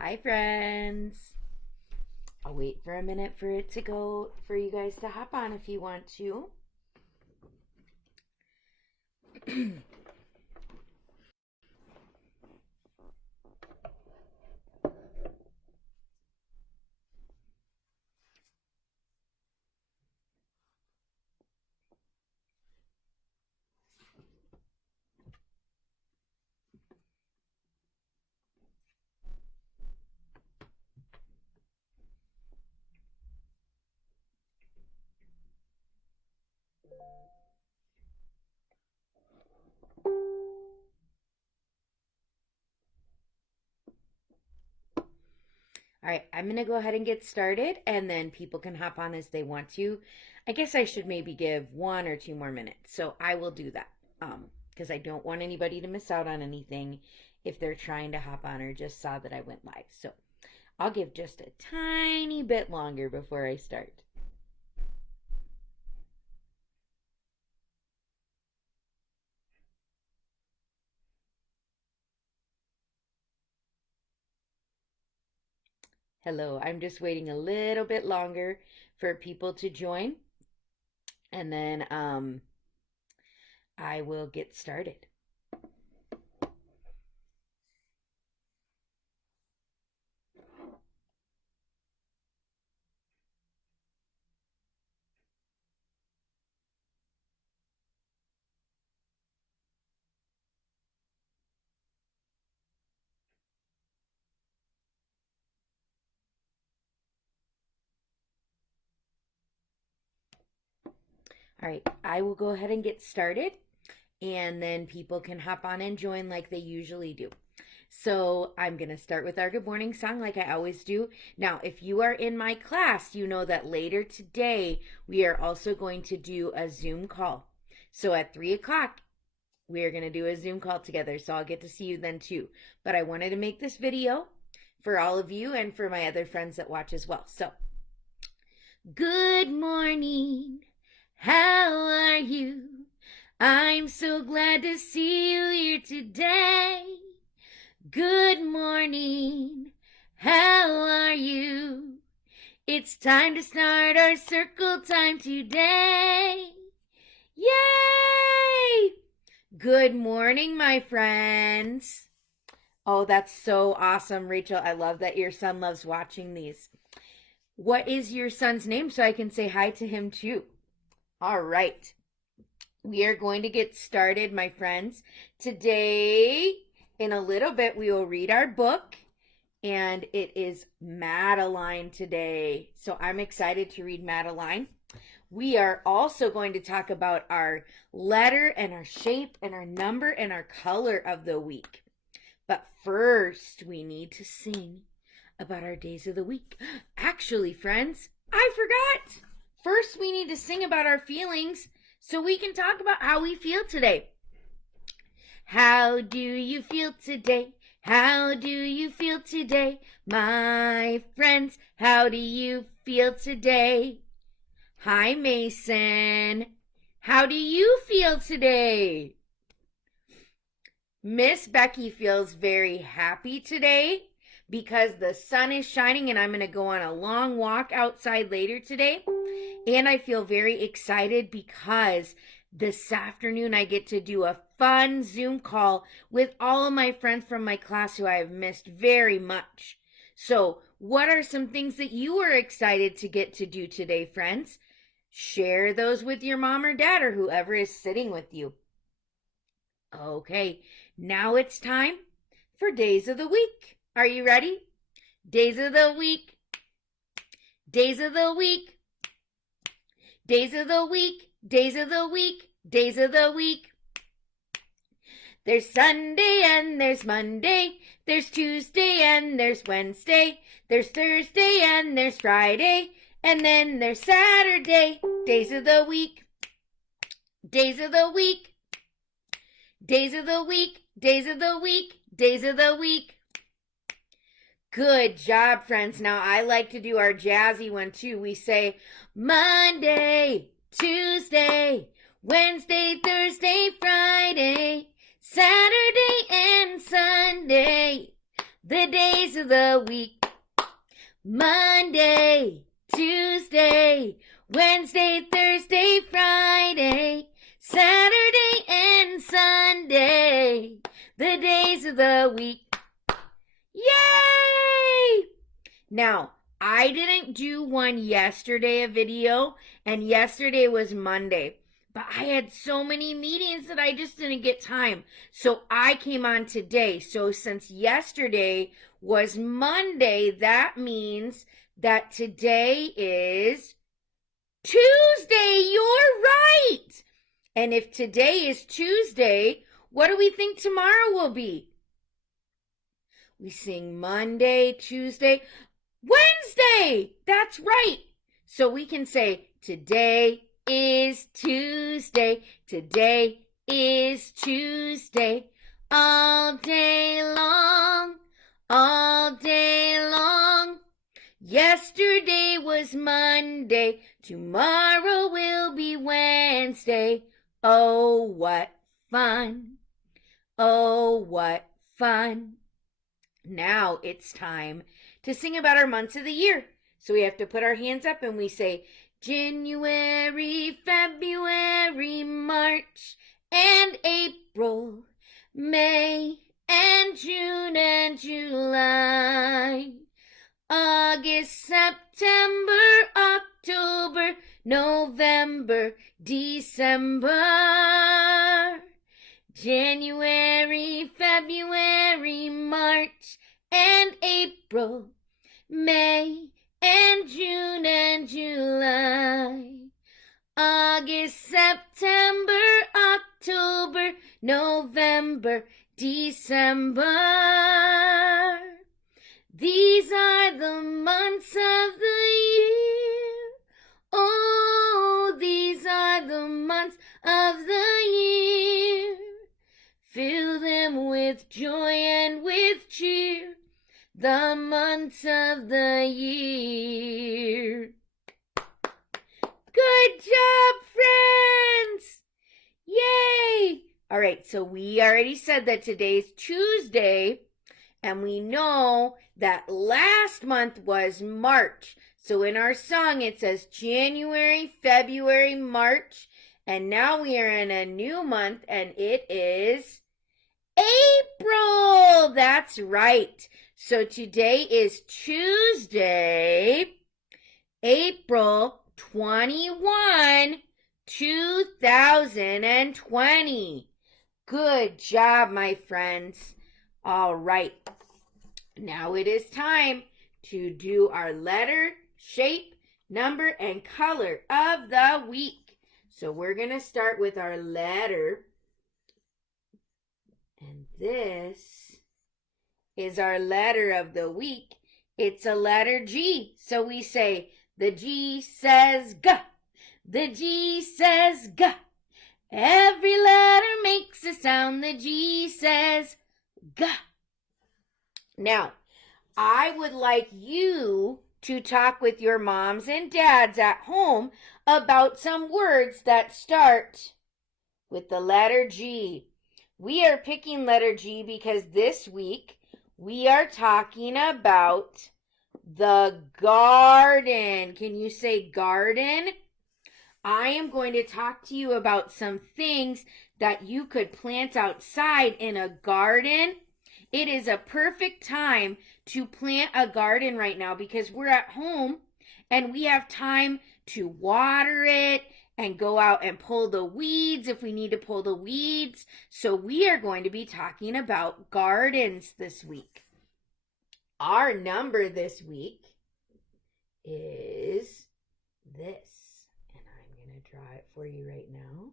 Hi, friends. I'll wait for a minute for it to go for you guys to hop on if you want to. All right, I'm going to go ahead and get started, and then people can hop on as they want to. I guess I should maybe give 1 or 2 more minutes. So I will do that because I don't want anybody to miss out on anything if they're trying to hop on or just saw that I went live. So I'll give just a tiny bit longer before I start. Hello, I'm just waiting a little bit longer for people to join, and then I will get started. All right, I will go ahead and get started, and then people can hop on and join like they usually do. So I'm going to start with our good morning song like I always do. Now, if you are in my class, you know that later today we are also going to do a Zoom call. So at 3 o'clock, we are going to do a Zoom call together. So I'll get to see you then too. But I wanted to make this video for all of you and for my other friends that watch as well. So, good morning. How are you? I'm so glad to see you here today. Good morning. How are you? It's time to start our circle time today. Yay! Good morning, my friends. Oh, that's so awesome, Rachel. I love that your son loves watching these. What is your son's name so I can say hi to him too? All right. We are going to get started, my friends. Today, in a little bit, we will read our book, and it is Madeline today. So I'm excited to read Madeline. We are also going to talk about our letter and our shape and our number and our color of the week. But first, we need to sing about our days of the week. Actually, friends, I forgot. First, we need to sing about our feelings so we can talk about how we feel today. How do you feel today? How do you feel today? My friends, how do you feel today? Hi, Mason. How do you feel today? Miss Becky feels very happy today because the sun is shining and I'm going to go on a long walk outside later today. And I feel very excited because this afternoon I get to do a fun Zoom call with all of my friends from my class who I have missed very much. So, what are some things that you are excited to get to do today, friends? Share those with your mom or dad or whoever is sitting with you. Okay, now it's time for days of the week. Are you ready? Days of the week. Days of the week. Days of the week. Days of the week. Days of the week. There's Sunday and there's Monday. There's Tuesday and there's Wednesday. There's Thursday and there's Friday. And then there's Saturday. Days of the week. Days of the week. Days of the week. Days of the week. Days of the week. Good job, friends. Now, I like to do our jazzy one, too. We say Monday, Tuesday, Wednesday, Thursday, Friday, Saturday, and Sunday. The days of the week: Monday, Tuesday, Wednesday, Thursday, Friday, Saturday, and Sunday. The days of the week. Yay! Now, I didn't do one yesterday, a video, and yesterday was Monday. But I had so many meetings that I just didn't get time. So I came on today. So since yesterday was Monday, that means that today is Tuesday. You're right. And if today is Tuesday, what do we think tomorrow will be? We sing Monday, Tuesday, Wednesday. That's right. So we can say today is Tuesday. Today is Tuesday. All day long. All day long. Yesterday was Monday. Tomorrow will be Wednesday. Oh, what fun. Oh, what fun. Now it's time to sing about our months of the year. So we have to put our hands up and we say January, February, March, and April, May, and June, and July, August, September, October, November, December, January, February, March, and April, May, and June, and July, August, September, October, November, December. These are the months of the year. Oh, these are the months of the year. Fill them with joy and with cheer, the months of the year. Good job, friends! Yay! All right, so we already said that today's Tuesday, and we know that last month was March. So in our song, it says January, February, March, and now we are in a new month, and it is April. That's right. So today is Tuesday, April 21, 2020. Good job, my friends. All right. Now it is time to do our letter, shape, number, and color of the week. So we're going to start with our letter. And this is our letter of the week. It's a letter G. So we say, the G says G. The G says G. Every letter makes a sound. The G says G. Now, I would like you to talk with your moms and dads at home about some words that start with the letter G. We are picking letter G because this week we are talking about the garden. Can you say garden? I am going to talk to you about some things that you could plant outside in a garden. It is a perfect time to plant a garden right now because we're at home and we have time to water it and go out and pull the weeds if we need to pull the weeds. So we are going to be talking about gardens this week. Our number this week is this. And I'm going to draw it for you right now.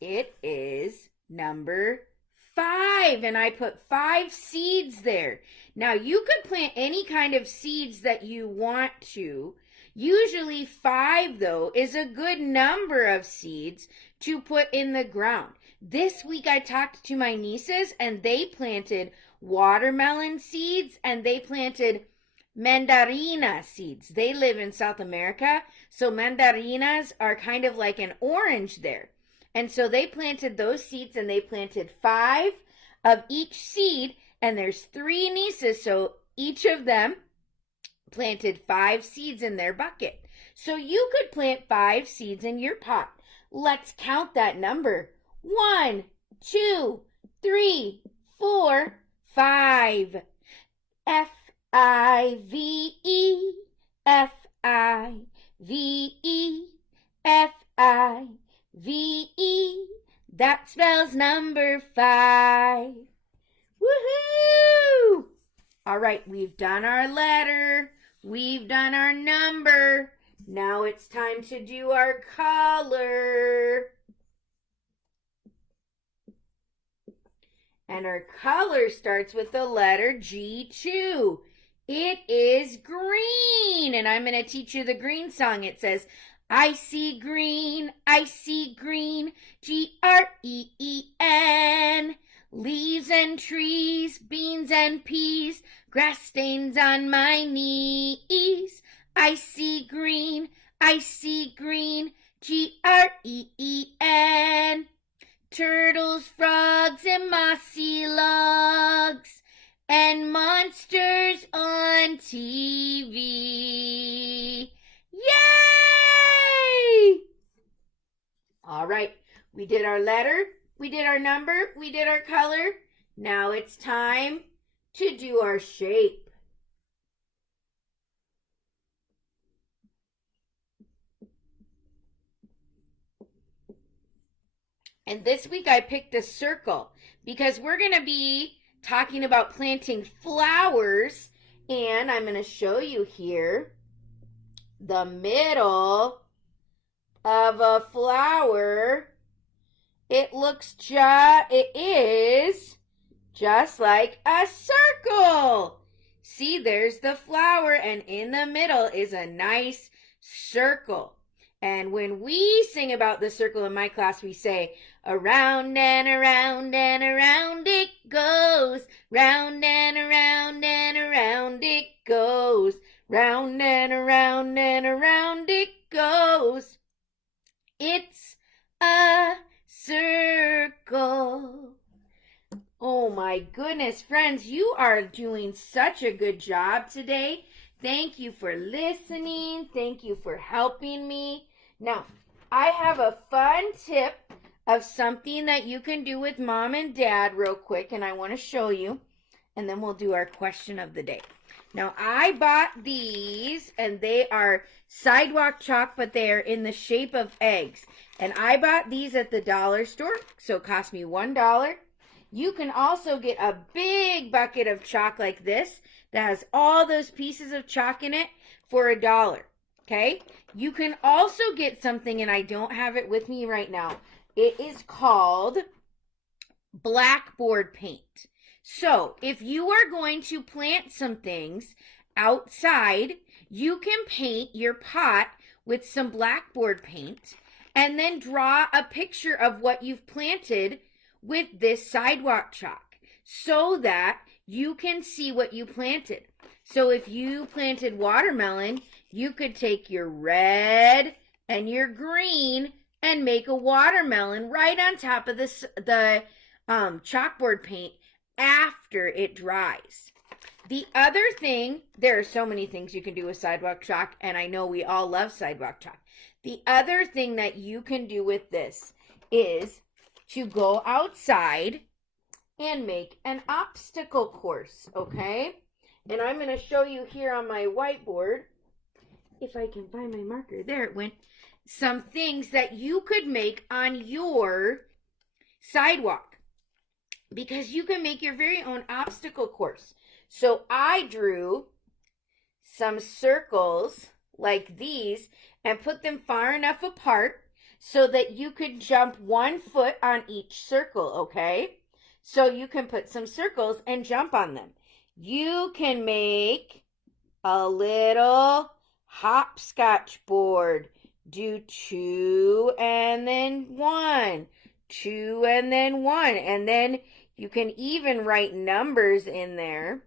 It is number 5, and I put 5 seeds there. Now, you could plant any kind of seeds that you want to. Usually 5, though, is a good number of seeds to put in the ground. This week I talked to my nieces, and they planted watermelon seeds, and they planted mandarina seeds. They live in South America, so mandarinas are kind of like an orange there. And so they planted those seeds, and they planted 5 of each seed, and there's 3 nieces, so each of them planted 5 seeds in their bucket. So you could plant 5 seeds in your pot. Let's count that number. 1, 2, 3, 4, 5. F-I-V-E, F-I-V-E, F-I-V-E. That spells number 5. Woohoo! All right, we've done our letter. We've done our number. Now it's time to do our color. And our color starts with the letter G2. It is green. And I'm going to teach you the green song. It says, I see green, Green. Leaves and trees, beans and peas, grass stains on my knees. I see green, Green. Turtles, frogs, and mossy logs, and monsters on TV. Yay! All right, we did our letter, we did our number, we did our color. Now it's time to do our shape. And this week I picked a circle because we're going to be talking about planting flowers. And I'm going to show you here the middle of a flower. It is just like a circle. See, there's the flower, and in the middle is a nice circle. And when we sing about the circle in my class, we say, around and around and around it goes, round and around and around it goes, round and around and around it goes. It's a circle. Oh my goodness, friends, you are doing such a good job today. Thank you for listening. Thank you for helping me. Now, I have a fun tip of something that you can do with mom and dad real quick, and I want to show you, and then we'll do our question of the day. Now, I bought these, and they are sidewalk chalk, but they are in the shape of eggs. And I bought these at the dollar store, so it cost me $1. You can also get a big bucket of chalk like this that has all those pieces of chalk in it for $1. Okay? You can also get something, and I don't have it with me right now. It is called blackboard paint. So, if you are going to plant some things outside, you can paint your pot with some blackboard paint and then draw a picture of what you've planted with this sidewalk chalk so that you can see what you planted. So if you planted watermelon, you could take your red and your green and make a watermelon right on top of the chalkboard paint after it dries. The other thing, there are so many things you can do with sidewalk chalk, and I know we all love sidewalk chalk. The other thing that you can do with this is to go outside and make an obstacle course, okay? And I'm going to show you here on my whiteboard, if I can find my marker, there it went, some things that you could make on your sidewalk, because you can make your very own obstacle course. So I drew some circles like these and put them far enough apart so that you could jump 1 foot on each circle, okay? So you can put some circles and jump on them. You can make a little hopscotch board. Do 2 and then 1, 2 and then 1, and then you can even write numbers in there.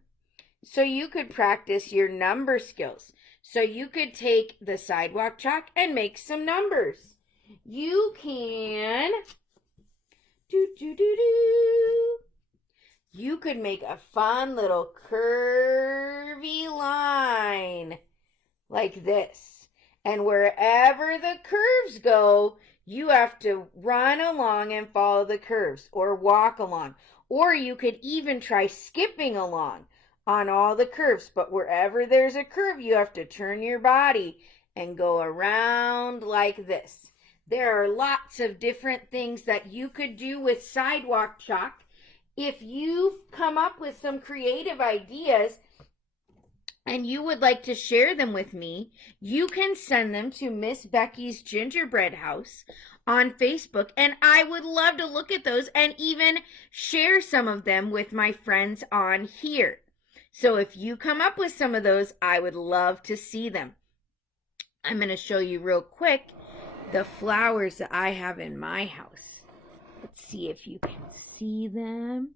So you could practice your number skills. So you could take the sidewalk chalk and make some numbers. You can you could make a fun little curvy line like this. And wherever the curves go, you have to run along and follow the curves or walk along. Or you could even try skipping along on all the curves. But wherever there's a curve, you have to turn your body and go around like this. There are lots of different things that you could do with sidewalk chalk. If you've come up with some creative ideas and you would like to share them with me, you can send them to Miss Becky's Gingerbread House on Facebook, and I would love to look at those and even share some of them with my friends on here. So if you come up with some of those, I would love to see them. I'm going to show you real quick the flowers that I have in my house. Let's see if you can see them.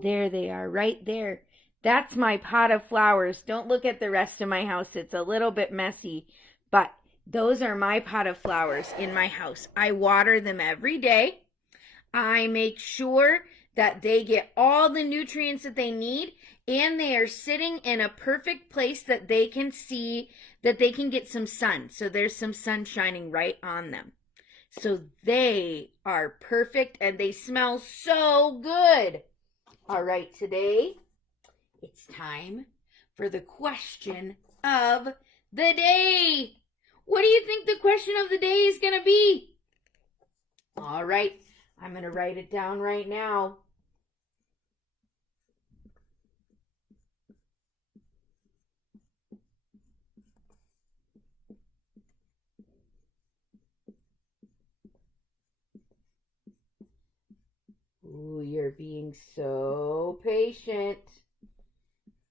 There they are, right there. That's my pot of flowers. Don't look at the rest of my house. It's a little bit messy, but those are my pot of flowers in my house. I water them every day. I make sure that they get all the nutrients that they need, and they are sitting in a perfect place that they can see, that they can get some sun. So there's some sun shining right on them. So they are perfect and they smell so good. All right, today it's time for the question of the day. What do you think the question of the day is going to be? All right, I'm going to write it down right now. Ooh, you're being so patient.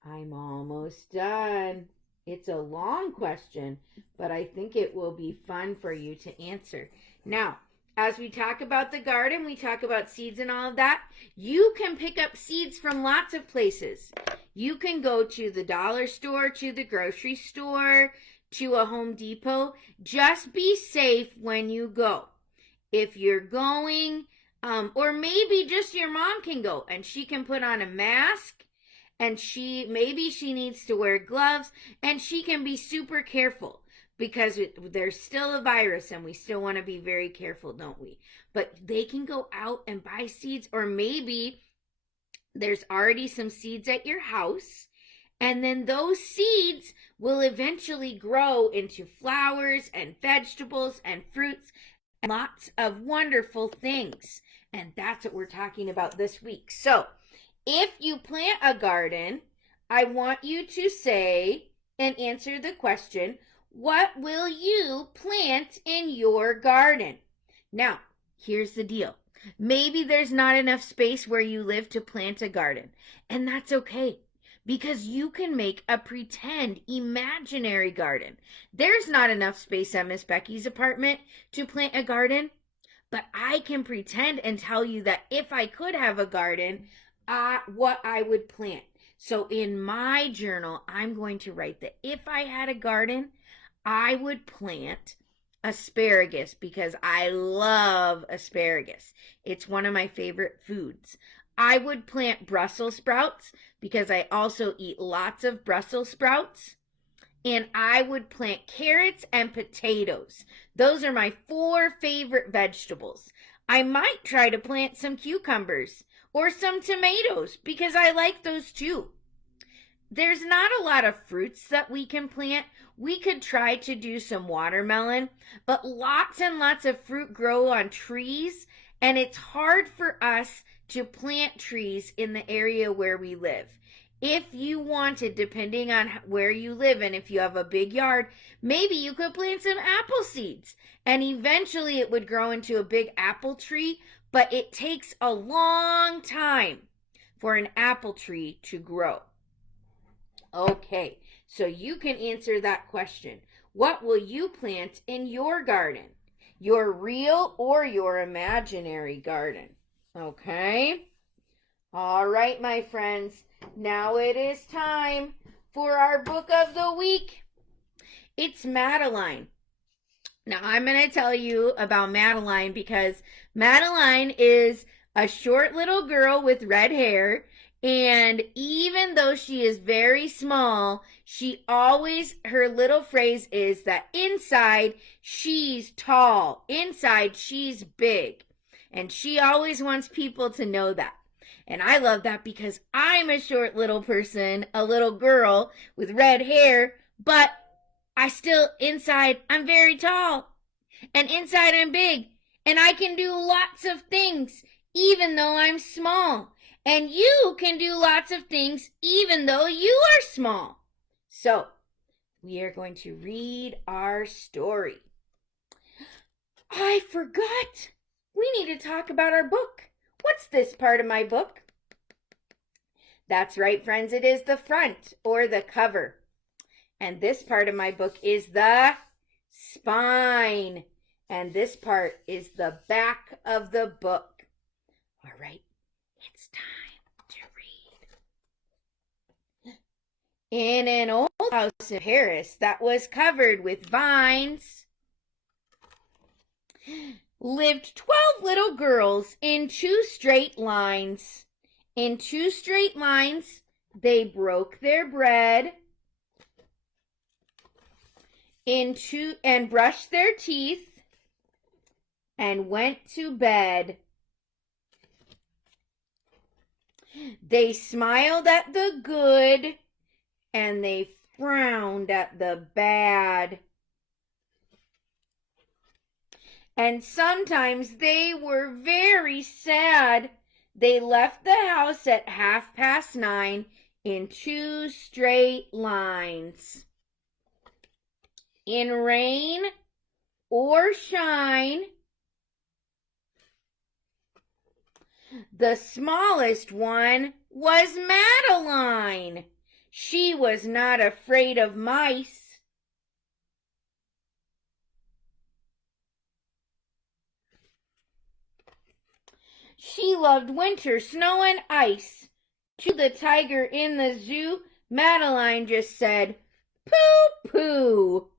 I'm almost done. It's a long question, but I think it will be fun for you to answer. Now, as we talk about the garden, we talk about seeds and all of that. You can pick up seeds from lots of places. You can go to the dollar store, to the grocery store, to a Home Depot. Just be safe when you go. If you're going, or maybe just your mom can go and she can put on a mask, and maybe she needs to wear gloves, and she can be super careful because there's still a virus and we still want to be very careful, don't we? But they can go out and buy seeds, or maybe there's already some seeds at your house, and then those seeds will eventually grow into flowers and vegetables and fruits and lots of wonderful things. And that's what we're talking about this week. So if you plant a garden, I want you to say and answer the question, what will you plant in your garden? Now, here's the deal. Maybe there's not enough space where you live to plant a garden, and that's okay, because you can make a pretend imaginary garden. There's not enough space at Miss Becky's apartment to plant a garden, but I can pretend and tell you that if I could have a garden, what I would plant. So in my journal, I'm going to write that if I had a garden, I would plant asparagus because I love asparagus. It's one of my favorite foods. I would plant Brussels sprouts because I also eat lots of Brussels sprouts. And I would plant carrots and potatoes. Those are my 4 favorite vegetables. I might try to plant some cucumbers or some tomatoes because I like those too. There's not a lot of fruits that we can plant. We could try to do some watermelon, but lots and lots of fruit grow on trees, and it's hard for us to plant trees in the area where we live. If you wanted, depending on where you live, and if you have a big yard, maybe you could plant some apple seeds, and eventually it would grow into a big apple tree, but it takes a long time for an apple tree to grow. Okay, so you can answer that question. What will you plant in your garden? Your real or your imaginary garden? Okay? All right, my friends. Now it is time for our book of the week. It's Madeline. Now I'm going to tell you about Madeline because Madeline is a short little girl with red hair. And even though she is very small, her little phrase is that inside she's tall, inside she's big. And she always wants people to know that. And I love that because I'm a short little person, a little girl with red hair, but inside, I'm very tall. And inside, I'm big. And I can do lots of things, even though I'm small. And you can do lots of things, even though you are small. So, we are going to read our story. I forgot. We need to talk about our book. What's this part of my book? That's right, friends. It is the front or the cover. And this part of my book is the spine. And this part is the back of the book. All right, it's time to read. In an old house in Paris that was covered with vines lived 12 little girls in 2 straight lines. In 2 straight lines, they broke their bread and brushed their teeth and went to bed. They smiled at the good and they frowned at the bad. And sometimes they were very sad. They left the house at 9:30 in 2 straight lines. In rain or shine, the smallest one was Madeline. She was not afraid of mice. She loved winter, snow, and ice. To the tiger in the zoo, Madeline just said, "Pooh, pooh."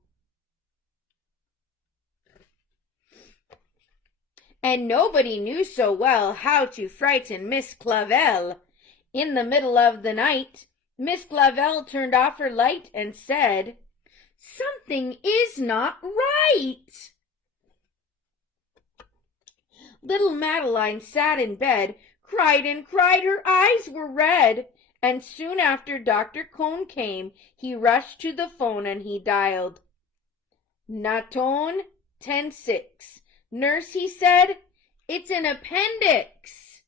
And nobody knew so well how to frighten Miss Clavel. In the middle of the night, Miss Clavel turned off her light and said, "Something is not right." Little Madeline sat in bed, cried and cried, her eyes were red. And soon after Dr. Cone came, he rushed to the phone and he dialed. "Naton 10-6. Nurse," he said, "it's an appendix."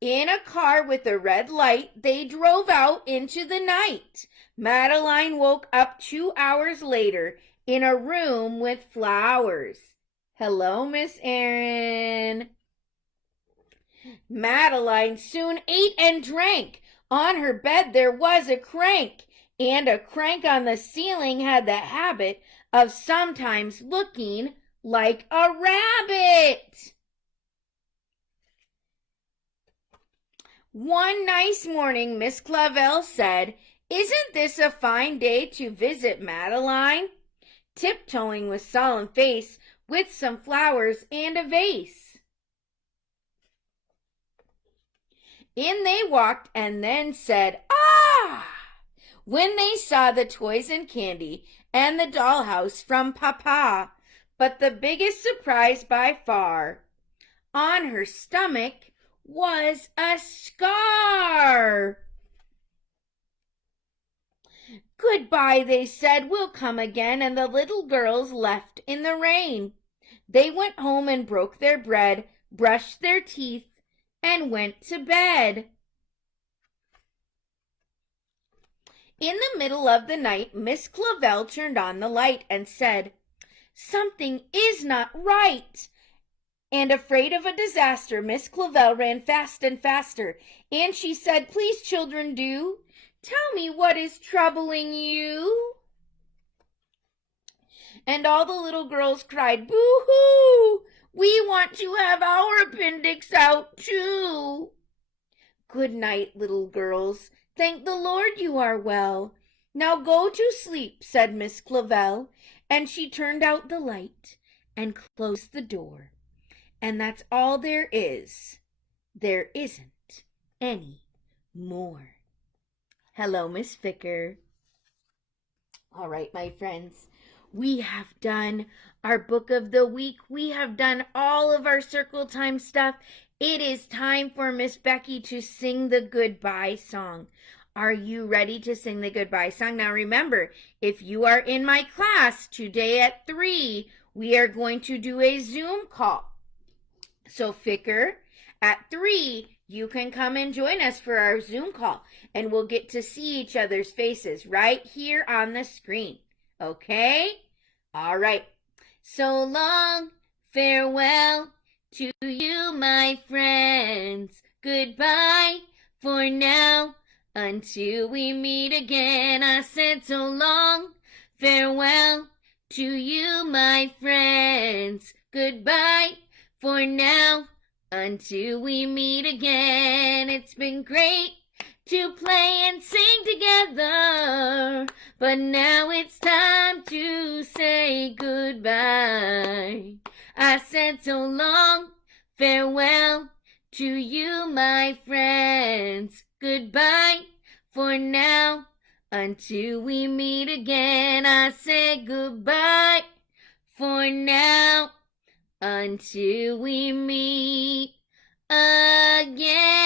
In a car with a red light, they drove out into the night. Madeline woke up 2 hours later in a room with flowers. "Hello, Miss Erin." Madeline soon ate and drank. On her bed there was a crank, and a crank on the ceiling had the habit of sometimes looking like a rabbit. One nice morning, Miss Clavel said, "Isn't this a fine day to visit Madeline?" Tiptoeing with solemn face, with some flowers and a vase. In they walked and then said, "Ah!" when they saw the toys and candy and the dollhouse from Papa. But the biggest surprise by far, on her stomach was a scar. "Goodbye," they said, "we'll come again," and the little girls left in the rain. They went home and broke their bread, brushed their teeth, and went to bed. In the middle of the night, Miss Clavel turned on the light and said, "Something is not right." And afraid of a disaster, Miss Clavel ran fast and faster, and she said, "Please, children, do tell me what is troubling you." And all the little girls cried, "Boo-hoo! We want to have our appendix out too." Good night, little girls. Thank the Lord you are well. Now go to sleep, said Miss Clavel, and she turned out the light and closed the door. And that's all there is. There isn't any more. Hello, Miss Ficker. All right, my friends, we have done our book of the week. We have done all of our circle time stuff. It is time for Miss Becky to sing the goodbye song. Are you ready to sing the goodbye song? Now remember, if you are in my class today at 3, we are going to do a Zoom call. So Ficker, at 3, you can come and join us for our Zoom call, and we'll get to see each other's faces right here on the screen. Okay? All right. So long, farewell to you, my friends. Goodbye for now, until we meet again. I said so long, farewell to you, my friends. Goodbye for now, until we meet again. It's been great to play and sing together, but now it's time to say goodbye. I said so long, farewell to you, my friends. Goodbye for now, until we meet again. I said goodbye for now, until we meet again.